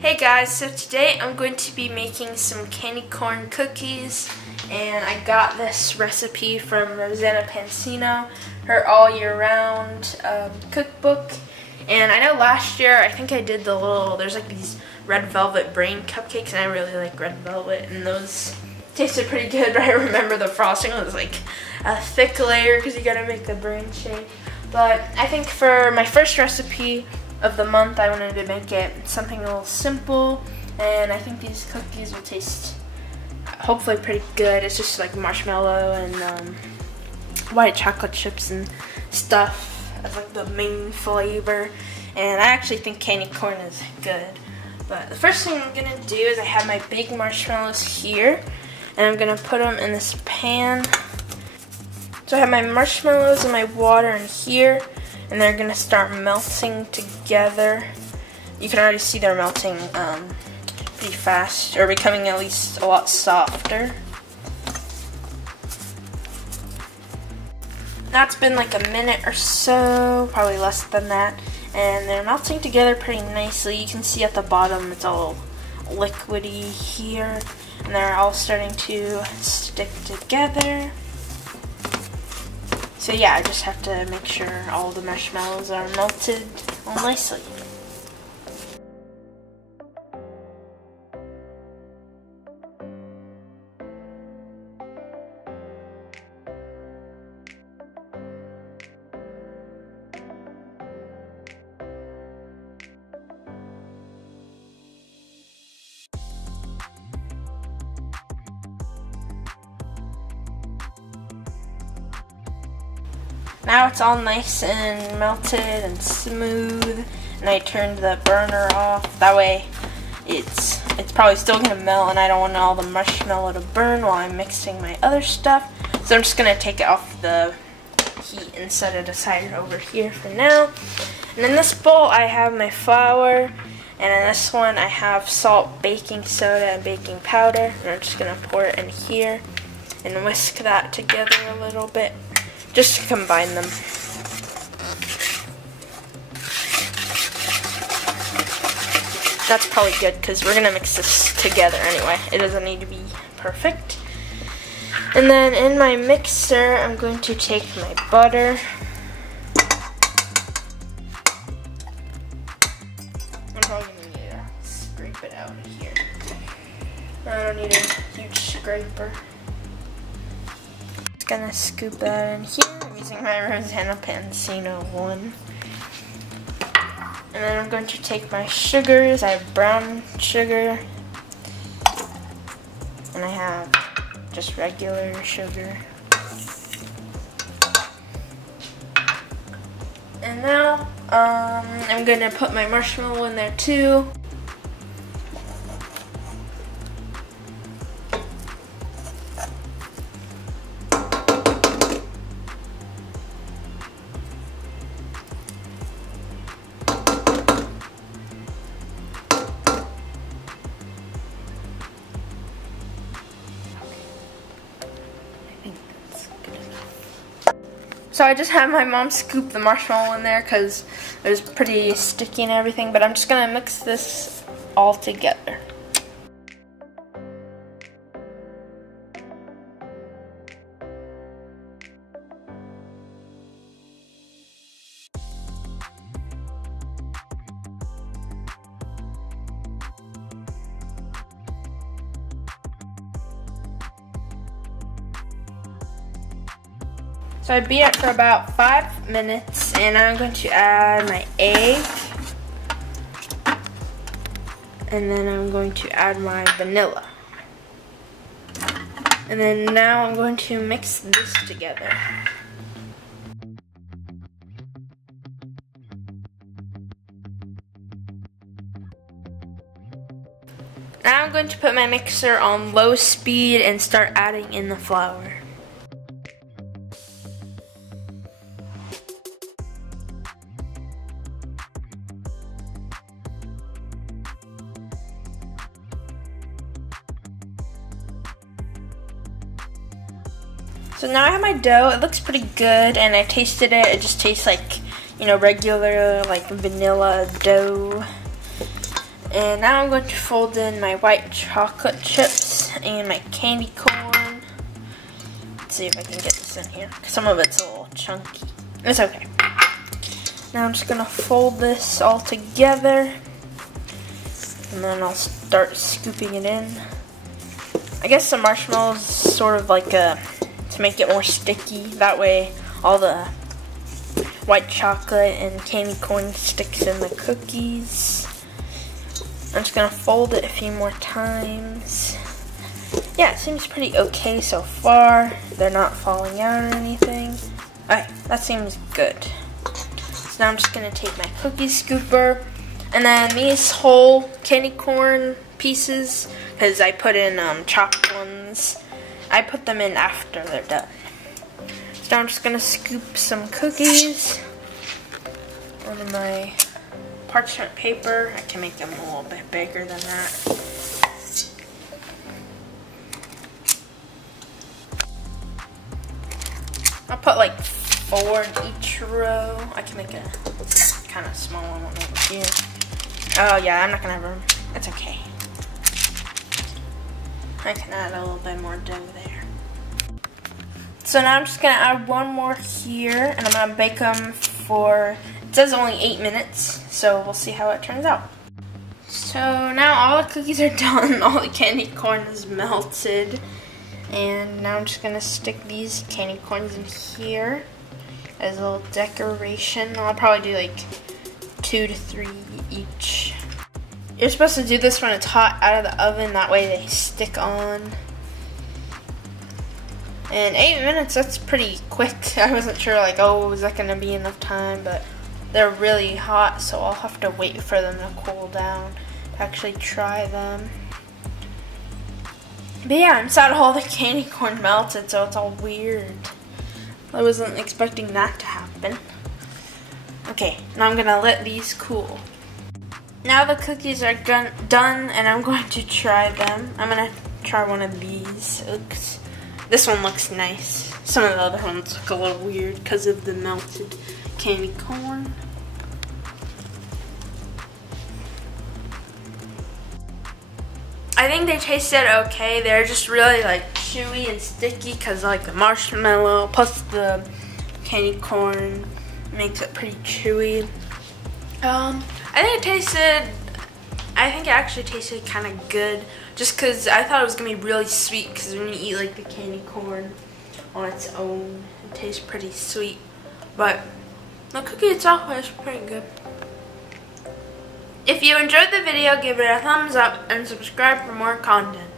Hey guys, so today I'm going to be making some candy corn cookies, and I got this recipe from Rosanna Pansino, her all year round cookbook. And I know last year I think I did there's like these red velvet brain cupcakes, and I really like red velvet, and those tasted pretty good, but I remember the frosting was like a thick layer because you gotta make the brain shape. But I think for my first recipe of the month, I wanted to make it something a little simple, and I think these cookies will taste hopefully pretty good. It's just like marshmallow and white chocolate chips and stuff as like the main flavor, and I actually think candy corn is good. But the first thing I'm gonna do is I have my big marshmallows here, and I'm gonna put them in this pan. So I have my marshmallows and my water in here, and they're gonna start melting together. You can already see they're melting pretty fast, or becoming at least a lot softer. Now it's been like a minute or so, probably less than that, and they're melting together pretty nicely. You can see at the bottom it's all liquidy here, and they're all starting to stick together. So yeah, I just have to make sure all the marshmallows are melted nicely. Now it's all nice and melted and smooth, and I turned the burner off. That way it's probably still gonna melt, and I don't want all the marshmallow to burn while I'm mixing my other stuff. So I'm just gonna take it off the heat and set it aside over here for now. And in this bowl I have my flour, and in this one I have salt, baking soda, and baking powder. And I'm just gonna pour it in here and whisk that together a little bit, just to combine them. That's probably good because we're gonna mix this together anyway. It doesn't need to be perfect. And then in my mixer, I'm going to take my butter. I'm probably gonna need to scrape it out of here. I don't need a huge scraper. Gonna scoop that in here. I'm using my Rosanna Pansino one. And then I'm going to take my sugars. I have brown sugar, and I have just regular sugar. And now I'm gonna put my marshmallow in there too. So I just had my mom scoop the marshmallow in there because it was pretty sticky and everything, but I'm just gonna mix this all together. So I beat it for about 5 minutes, and I'm going to add my egg, and then I'm going to add my vanilla. And then now I'm going to mix this together. Now I'm going to put my mixer on low speed and start adding in the flour. So now I have my dough. It looks pretty good, and I tasted it. It just tastes like, you know, regular like vanilla dough. And now I'm going to fold in my white chocolate chips and my candy corn. Let's see if I can get this in here. Some of it's a little chunky. It's okay. Now I'm just going to fold this all together. And then I'll start scooping it in. I guess the marshmallows is sort of like to make it more sticky. That way all the white chocolate and candy corn sticks in the cookies. I'm just going to fold it a few more times. Yeah, it seems pretty okay so far. They're not falling out or anything. Alright, that seems good. So now I'm just going to take my cookie scooper. And then these whole candy corn pieces, because I put in chopped ones, I put them in after they're done. So now I'm just going to scoop some cookies onto my parchment paper. I can make them a little bit bigger than that. I'll put like 4 in each row. I can make a kind of small one over here. Oh yeah, I'm not gonna have room. It's okay. I can add a little bit more dough there. So now I'm just gonna add one more here, and I'm gonna bake them for, it says only 8 minutes, so we'll see how it turns out. So now all the cookies are done, all the candy corn is melted, and now I'm just gonna stick these candy corns in here as a little decoration. I'll probably do like 2 to 3 each. You're supposed to do this when it's hot out of the oven, that way they stick on. And 8 minutes, that's pretty quick. I wasn't sure like, oh, was that gonna be enough time, but they're really hot, so I'll have to wait for them to cool down to actually try them. But yeah, inside all the candy corn melted, so it's all weird. I wasn't expecting that to happen. Okay, now I'm gonna let these cool. Now the cookies are done, and I'm going to try them. I'm gonna try one of these. This one looks nice. Some of the other ones look a little weird because of the melted candy corn. I think they tasted okay. They're just really like chewy and sticky because like the marshmallow plus the candy corn makes it pretty chewy. I think it actually tasted kind of good, just because I thought it was going to be really sweet, because when you eat like the candy corn on its own, it tastes pretty sweet. But the cookie itself is pretty good. If you enjoyed the video, give it a thumbs up and subscribe for more content.